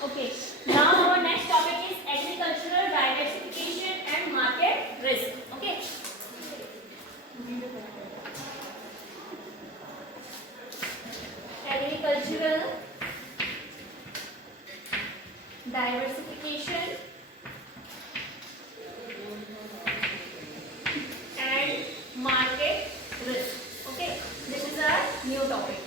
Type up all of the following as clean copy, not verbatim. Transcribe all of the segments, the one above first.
Okay. Now our next topic is agricultural diversification and market risk. Okay. Agricultural diversification and market risk. Okay. This is our new topic.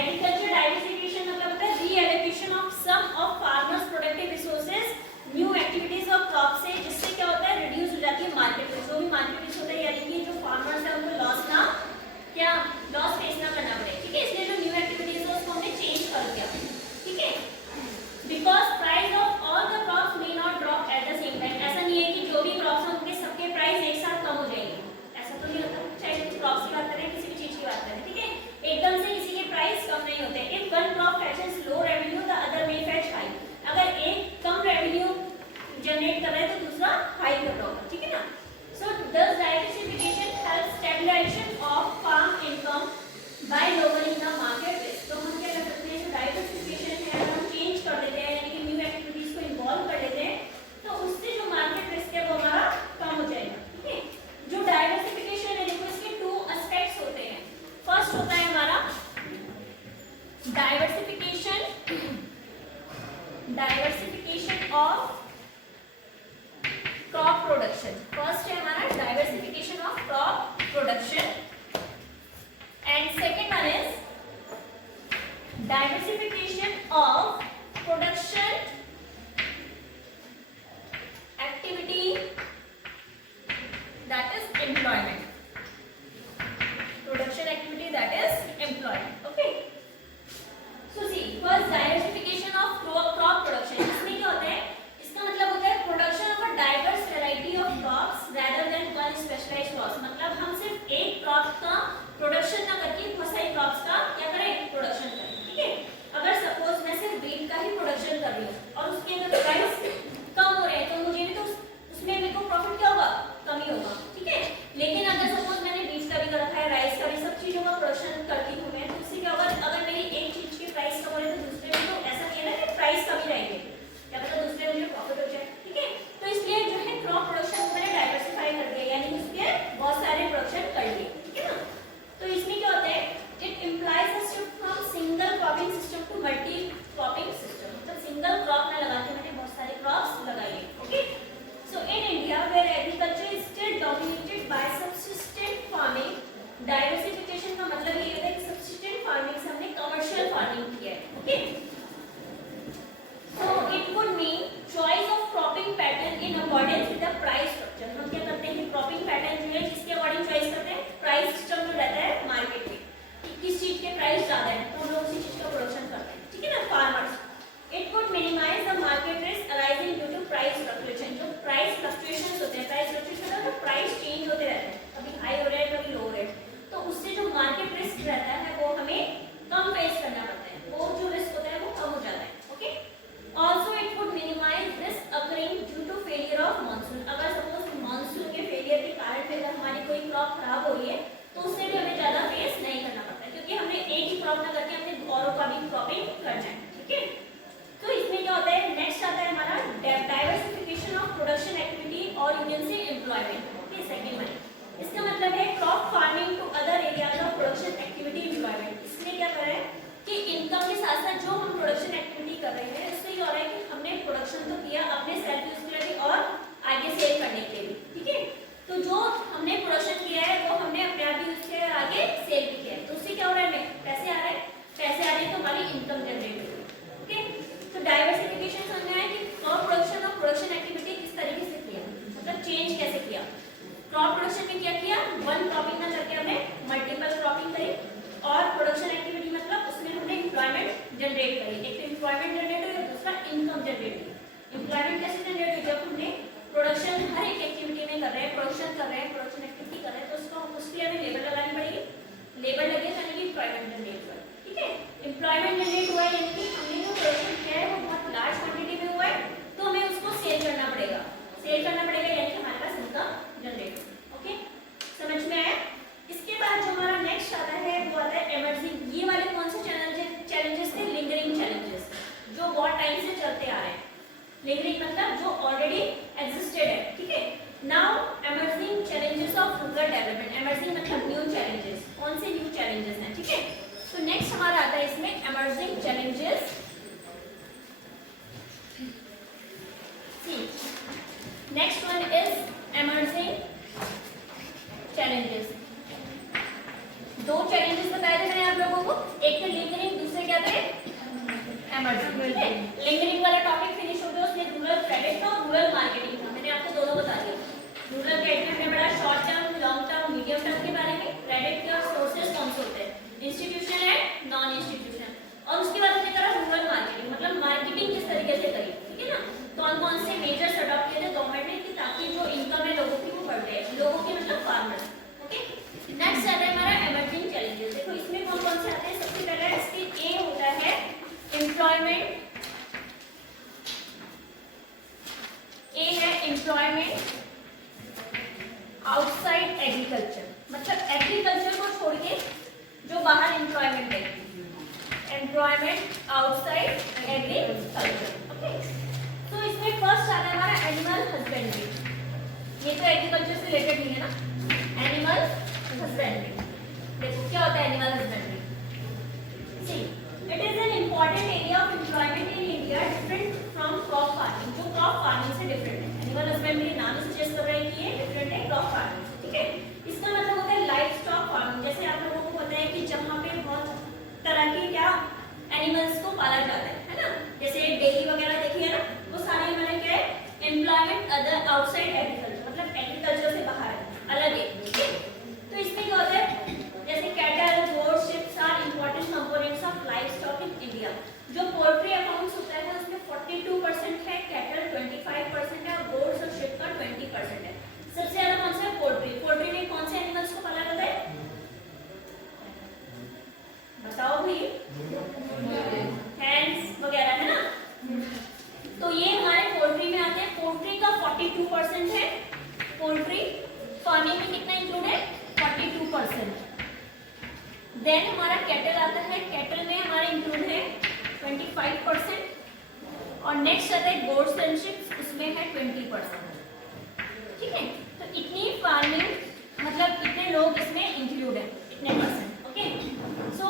Agriculture diversification मतलब होता है reallocation of some of farmers productive resources new activities of crop से, जिससे क्या होता है reduce हो जाती है मार्केट रिस्क। जो भी मार्केट रिस्क होता है यानी कि जो फार्मर्स है उनको लॉस फेस ना करना पड़े। ठीक है, इसलिए जो न्यू एक्टिविटीज है उसको हमने चेंज कर दिया। ठीक है, because price of all the crops may not drop at the same time. ऐसा नहीं है कि जो भी क्रॉप्स हैं उनके सबके प्राइस एक साथ कम हो जाएंगे, ऐसा तो नहीं होता। चाहे क्रॉप्स की बात करें किसी भी चीज की बात करें, ठीक है, एकदम से किसी के प्राइस कम नहीं होते। If one crop fetches low revenue the other may fetch high. अगर एक कम रेवेन्यू जनरेट कर रहा है तो दूसरा हाई कर रहा होगा। ठीक है ना। So this diversification help stabilization of farm income by lowering the market risk. तो हम क्या कर सकते हैं, जो डाइवर्सिफिकेशन है अगर हम चेंज कर देते हैं यानी कि न्यू एक्टिविटीज को इन्वॉल्व कर देते हैं तो उससे जो मार्केट रिस्क है वो हमारा कम हो जाएगा। ठीक है, जो डाइवर्सिफिकेशन है देखो इसके टू एस्पेक्ट्स होते हैं। फर्स्ट होता है हमारा diversification of crop production. First है हमारा diversification of crop production and second one is diversification of production activity that is employment. Production activity that is employment. Okay. So see, first diversification of crop production. इसमें क्या होता है, इसका मतलब होता है production of a diverse variety of crops rather than one specialized crops। मतलब हम सिर्फ एक crop का production ना करके बहुत सारी crops का क्या करें, production करें। ठीक है, अगर suppose मैं सिर्फ wheat का ही production कर रही हूँ और उसके अगर price कम हो रहे हैं तो मुझे भी तो उसमें मेरे को profit क्या होगा, कमी होगा। ठीक है, लेकिन अगर suppose मैंने wheat का भी कर रखा है, राइस का भी, सब चीजों का प्रोडक्शन करती हूँ मैं, तो उससे क्या होगा, अगर मेरी एक चीज की प्राइस कम हो रही है तो दूसरे में तो ऐसा नहीं है ना कि प्राइस कम ही रहेंगे, क्या पता दूसरे में मुझे प्रॉफिट हो जाए। ठीक है, तो इसलिए जो है क्रॉप प्रोडक्शन को मैंने डाइवर्सिफाई कर दिया यानी उसके बहुत सारे प्रोडक्शन कर लिए। ठीक है ना। तो इसमें क्या होता है, it implies a shift from single cropping system to multi cropping system. मतलब सिंगल क्रॉप ना लगा के मैंने बहुत सारे क्रॉप्स लगाए। Okay, so in India where agriculture is still dominated by subsistent farming, diversification का मतलब ये होता है कि सबसिस्टेंट फार्मिंग से हमने कमर्शियल फार्मिंग किया है। Okay, so it would mean choice of cropping pattern in accordance with the price structure. हम क्या करते हैं, क्रॉपिंग पैटर्न जो है जिसके अकॉर्डिंग चॉइस करते हैं, प्राइस सिस्टम जो रहता है मार्केट में कि किस चीज के प्राइस ज्यादा है तो हम लोग उसी चीज का प्रोडक्शन करते हैं। ठीक है ना, farmers. It would minimize the market risk arising due to price fluctuation. जो प्राइस फ्लक्चुएशंस होते हैं, प्राइस फ्लक्चुएशन मतलब प्राइस चेंज होते रहते हैं, कभी हाई हो रहा है कभी लो हो रहा है, तो उससे जो मार्केट रिस्क रहता है वो हमें कम फेस करना पड़ता है, वो जो रिस्क होता है वो कम हो जाता है। Okay, also it would minimize risk occurring due to failure of monsoon. अगर सपोज मानसून के फेलियर के कारण भी अगर हमारी कोई क्रॉप खराब हो रही है तो उससे भी हमें ज्यादा फेस नहीं करना पड़ता है, क्योंकि हमने एक ही क्रॉप ना करके हमने औरों का भी क्रॉपिंग करना है। ठीक है, तो इसमें क्या होता है, नेक्स्ट आता है हमारा डाइवर्सिफिकेशन ऑफ प्रोडक्शन एक्टिविटी और यूनियन से एम्प्लॉयमेंट। ओके, सेकंड वन, इसका मतलब है crop farming to other areas of production activity employment. इसमें क्या कर रहे हैं कि इनकम के साथ साथ जो हम प्रोडक्शन एक्टिविटी कर रहे हैं उससे क्या हो रहा है कि हमने प्रोडक्शन तो किया अपने सेल्फ यूज के लिए भी और आगे सेल करने के लिए। ठीक है, तो जो हमने प्रोडक्शन किया है वो हमने अपने आप यूज किया है, आगे सेल भी किया है, तो उससे क्या हो रहा है, पैसे आ रहे हैं, पैसे आ रहे हैं तो हमारी इनकम जनरेट हो रही है। ओके, तो डाइवर्सिफिकेशन समझ में आया कि क्रॉप प्रोडक्शन और प्रोडक्शन एक्टिविटी किस तरीके से किया, मतलब चेंज कैसे किया। क्रॉप प्रोडक्शन में क्या किया, वन क्रॉपिंग ना करके हमने मल्टीपल क्रॉपिंग करी, और प्रोडक्शन एक्टिविटी मतलब उसमें हमने एम्प्लॉयमेंट जनरेट करी। एक तो एम्प्लॉयमेंट जनरेट हुई, दूसरा इनकम जनरेट हुई। एम्प्लॉयमेंट कैसे जनरेट हुई, जब हमने प्रोडक्शन हर एक एक्टिविटी में कर रहे हैं, प्रोडक्शन कर रहे हैं, प्रोडक्शन एक्टिविटी कर रहे हैं, तो उसको उसके लिए हमें लेबर लगानी पड़ेगी, लेबर लगे यानी कि एम्प्लॉयमेंट जनरेट हुआ। ठीक है, एम्प्लॉयमेंट जनरेट हुआ यानी कि हमने जो प्रोडक्शन किया है वो बहुत लार्ज क्वांटिटी में हुआ है तो हमें उसको सेल करना पड़ेगा, सेल करना पड़ेगा यानी कि हमारे पास इनकम जनरेट। ओके, समझ में आया। इसके बाद जो हमारा डेवलपमेंट, एमर्जिंग मतलब न्यू चैलेंजेस, कौन से न्यू चैलेंजेस हैं, ठीक है। तो नेक्स्ट हमारा आता है इसमें emerging challenges. Next one is emerging challenges. दो चैलेंजेस बताए थे मैंने आप लोगों को, एक थे लिंगरिंग, दूसरे क्या थे एमर्जिंग, ठीक है। लिंगरिंग वाला टॉपिक फिनिश हो गया, उसमें रूरल क्रेडिट था और रूरल मार्केटिंग था, मैंने आपको दोनों बता दिया। रूरल क्रेडिट में हमने पढ़ा short term, long term, medium term के बारे में, क्रेडिट के सोर्सेज कौन से होते हैं, इंस्टीट्यूशन है, नॉन इंस्टीट्यूशन, और उसके बाद हमने करा रूरल मार्केटिंग, मतलब मार्केटिंग किस तरीके से करी, ठीक है ना। कौन कौन से मेजर्स अडॉप्ट किए थे गवर्नमेंट ने कि ताकि जो इनकम है लोगों की वो बढ़ जाए, लोगों की मतलब फार्मर्स, ओके। नेक्स्ट आता है हमारा एमर्जिंग चैलेंजेस। देखो इसमें कौन कौन से आते हैं, सबसे पहले इसके ए होता है एम्प्लॉयमेंट, ए है एम्प्लॉयमेंट आउटसाइड एग्रीकल्चर, मतलब एग्रीकल्चर को छोड़ के जो बाहर एम्प्लॉयमेंट है, एम्प्लॉयमेंट आउटसाइड एग्रीकल्चर, ओके। तो इसमें फर्स्ट आता है हमारा एनिमल हस्बेंड्री, ये तो एग्रीकल्चर से रिलेटेड नहीं है ना, एनिमल हस्बेंड्री। देखो क्या होता है animal husbandry, see it is an important area of employment in India different from crop farming, जो क्रॉप फार्मिंग से डिफरेंट है। एनिमल हस्बेंड्री नाम ही सजेस्ट कर रहा है कि ये डिफरेंट है क्रॉप फार्मिंग से, ठीक है। इसका मतलब होता है लाइफ स्टॉक फार्मिंग, जैसे आप लोगों को पता है कि जहाँ पे बहुत तरह के क्या एनिमल्स को पाला जाता है ना, जैसे डेयरी वगैरह देखिए ना, वो सारे हमारे क्या है एम्प्लॉयमेंट अदर आउटसाइड एग्रीकल्चर, मतलब एग्रीकल्चर से बाहर है, अलग है, ठीक है। तो इसमें क्या होता है, जैसे cattle, goats, sheeps are important components of livestock in India. जो पोल्ट्री अकाउंट्स होता है उसमें 42% है, कैटल 25% है, और गोट्स और शिप का 20% है। सबसे ज्यादा कौन सा है पोल्ट्री, पोल्ट्री में कौन से एनिमल्स को पाला जाता है बताओ भाई, हैंड्स वगैरह है ना, तो ये हमारे पोल्ट्री में आते हैं। पोल्ट्री का 42% है, पोल्ट्री फार्मिंग में कितना इंक्लूड है 42%। देन हमारा कैटल आता है, कैटल में हमारा इंक्लूड है 25%, और नेक्स्ट आता है गोट्स एंड शिप्स, उसमें है 20%, ठीक है। तो इतनी फार्मिंग मतलब इतने लोग इसमें इंक्लूड है, इतने percent, okay. So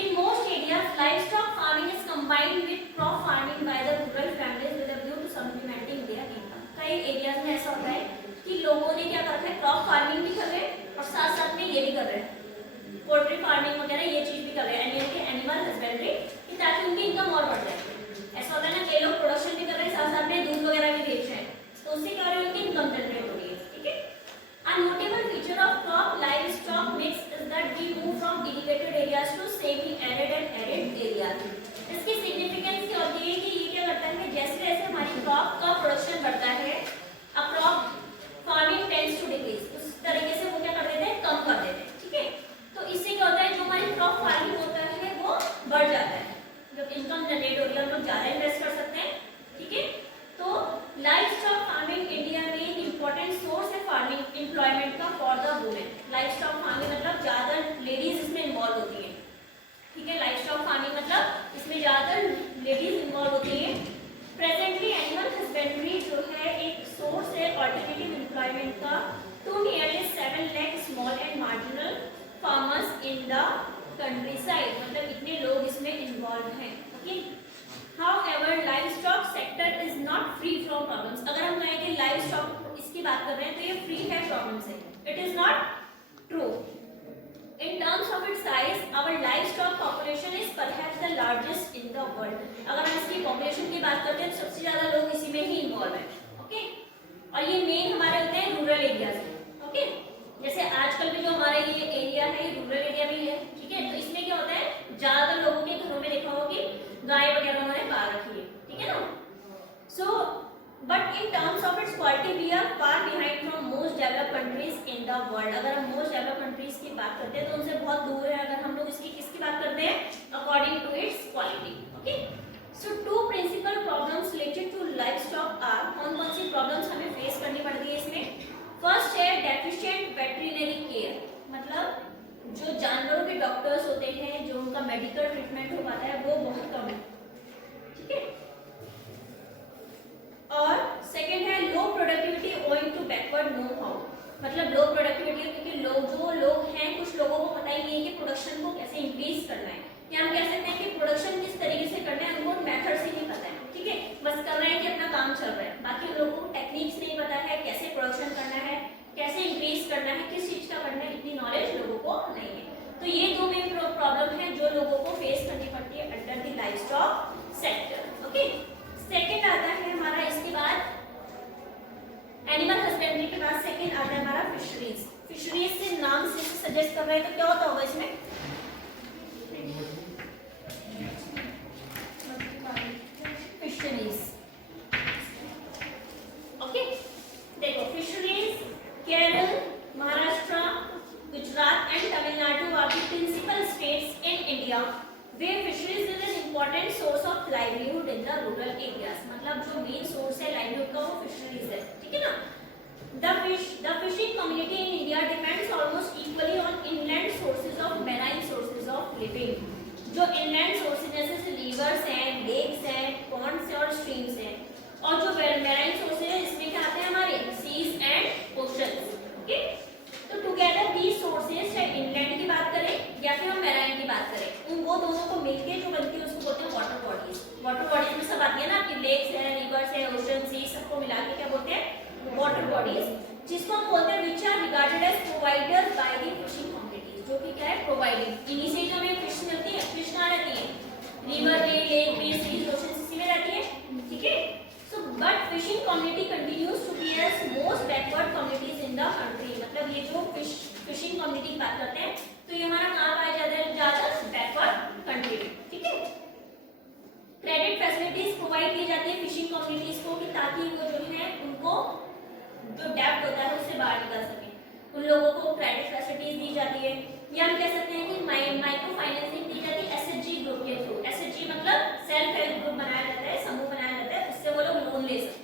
in most areas livestock farming is combined with crop farming by the rural families with a view to supplementing their income. कई एरियाज में ऐसा होता है कि लोगों ने क्या कर रखा है, क्रॉप फार्मिंग भी कर रहे हैं और साथ साथ में ये भी कर रहे हैं, पोल्ट्री फार्मिंग वगैरह ये चीज भी कर रहे हैं, एनिमल हस्बेंड्री, कि ताकि उनकी इनकम और बढ़ जाए। ऐसा होता है ना, कई लोग प्रोडक्शन भी कर रहे हैं साथ साथ में दूध वगैरह भी बेच रहे हैं, तो उससे क्या हो रही है उनकी इनकम जनरेट हो रही है, ठीक है। A notable feature of crop livestock mix is that we move from irrigated areas to semi-arid and arid areas. इसकी सिग्निफिकेंस क्या होती है कि ये क्या करता है, जैसे जैसे हमारी क्रॉप का प्रोडक्शन बढ़ता है, अब crop farming tends to decrease, उस तरीके से वो क्या कर देते हैं, कम कर देते हैं, ठीक है। तो इससे क्या होता है, जो हमारी क्रॉप फार्मिंग होता है वो बढ़ जाता है, जब इनकम जनरेट हो रही है हम लोग ज्यादा इन्वेस्ट कर सकते हैं, ठीक है। तो लाइवस्टॉक फार्मिंग इंडिया में एक इंपॉर्टेंट सोर्स है फार्मिंग एम्प्लॉयमेंट का for the women. Livestock farming मतलब ज्यादा लेडीज इसमें इन्वॉल्व होती है, ठीक है। लाइवस्टॉक फार्मिंग मतलब इसमें ज्यादातर लेडीज इन्वॉल्व होती है। प्रेजेंटली एनिमल हस्बेंड्री जो है एक सोर्स है ऑल्टरनेटिव एम्प्लॉयमेंट का to nearly 7 lakh small and marginal farmers in the countryside, मतलब इतने लोग इसमें इन्वॉल्व हैं, okay. However, livestock sector is not free from problems. अगर हम कहें कि livestock इसकी बात कर रहे हैं तो ये फ्री है प्रॉब्लम से, it is not true. In terms of its size, our livestock population is perhaps the largest in the world. अगर हम इसकी पॉपुलेशन की बात करते हैं तो सबसे ज्यादा लोग इसी में ही इन्वॉल्व हैं, ओके। और ये मेन हमारे होते हैं रूरल एरियाज में, ओके। जैसे आजकल भी जो हमारा ये एरिया है रूरल एरिया में ही है, ठीक है। तो इसमें क्या होता है, ज्यादातर लोगों के घरों में देखा होगा कि गाय वगैरह उन्होंने पाल रखी है, ठीक है ना। So but in terms of its quality we are far behind from most developed countries in the world. अगर हम मोस्ट डेवलप्ड कंट्रीज की बात करते हैं तो उनसे बहुत दूर है अगर हम लोग इसकी किसकी बात करते हैं, according to its quality, okay. So two principal problems related to livestock are, कौन कौन सी प्रॉब्लम्स हमें फेस करनी पड़ती है इसमें। फर्स्ट है डेफिशिएंट वेटरिनरी केयर, मतलब जो जानवरों के डॉक्टर्स होते हैं, जो उनका मेडिकल ट्रीटमेंट हो पाता है वो बहुत कम है, ठीक है। और सेकंड है low productivity owing to backward know how, मतलब लो प्रोडक्टिविटी कुछ लोगों को पता ही नहीं है कि प्रोडक्शन को कैसे इंक्रीज करना है, या हम कह सकते हैं कि प्रोडक्शन किस तरीके से करना है उनको मेथड्स ही नहीं पता है, ठीक है, बस कर रहे हैं कि अपना काम चल रहा है, बाकी उन लोगों को टेक्निक्स नहीं पता है, कैसे प्रोडक्शन करना है, कैसे इंक्रीज करना है, किस चीज का करना है, इतनी नॉलेज लोगों को नहीं है। तो ये दो मेन प्रॉब्लम है जो लोगों को फेस करनी पड़ती है under the livestock sector. Okay, second आता है हमारा, इसके बाद एनिमल हस्बेंड्री के बाद सेकंड आता है हमारा फिशरीज। फिशरीज से नाम से सजेस्ट कर रहे हैं तो क्या होता होगा इसमें, फिशरीज। ओके, देखो fisheries Kerala, Maharashtra, Gujarat and Tamil Nadu are the principal states in India where fisheries is an important source of livelihood in the rural areas। मतलब जो मेन सोर्स है लाइवलीहुड का वो फिशरीज है, ठीक है ना। The fishing community in India depends almost equally on inland sources of marine sources of living। जो inland sources जैसे rivers हैं, lakes हैं, ponds हैं और streams हैं, और जो marine sources हैं इसमें क्या आते हैं हमारे seas and oceans। ओके, तो टुगेदर these sources चाहे inland की बात करें या फिर हम marine की बात करें, उन वो दोनों को मिलके जो बनती है उसको बोलते हैं वाटर बॉडीज। वाटर बॉडीज में सब आती है ना आपकी लेक्स है, रिवर्स है, ओशन, सी, सबको मिला के क्या बोलते हैं वाटर बॉडीज, जिसको हम बोलते हैं which are regarded as provider by the fishing communities, जो कि क्या है प्रोवाइडिंग। इन्हीं से जो हमें फिश मिलती है, फिश कहाँ रहती है, रिवर में, लेक में, सी, ओशन से में रहती है, ठीक है। So but fishing community continues to be as most backward communities in the country. मतलब ये जो फिशिंग कम्युनिटी की बात करते हैं तो ये हमारा कहाँ पाया जाता है, ज्यादा बैकवर्ड कंट्री, ठीक है। क्रेडिट फैसिलिटीज प्रोवाइड की जाती है फिशिंग कम्युनिटीज को कि ताकि वो जो है उनको जो डेब्ट होता है उससे बाहर निकल सके, उन लोगों को क्रेडिट फैसिलिटीज दी जाती है, या हम कह सकते हैं कि माइक्रो फाइनेंसिंग दी जाती है एसएचजी ग्रुप के थ्रू। एसएचजी मतलब सेल्फ हेल्प ग्रुप बनाया जाता है, समूह बनाया जाता है, उससे वो लोग लोन ले सकते हैं।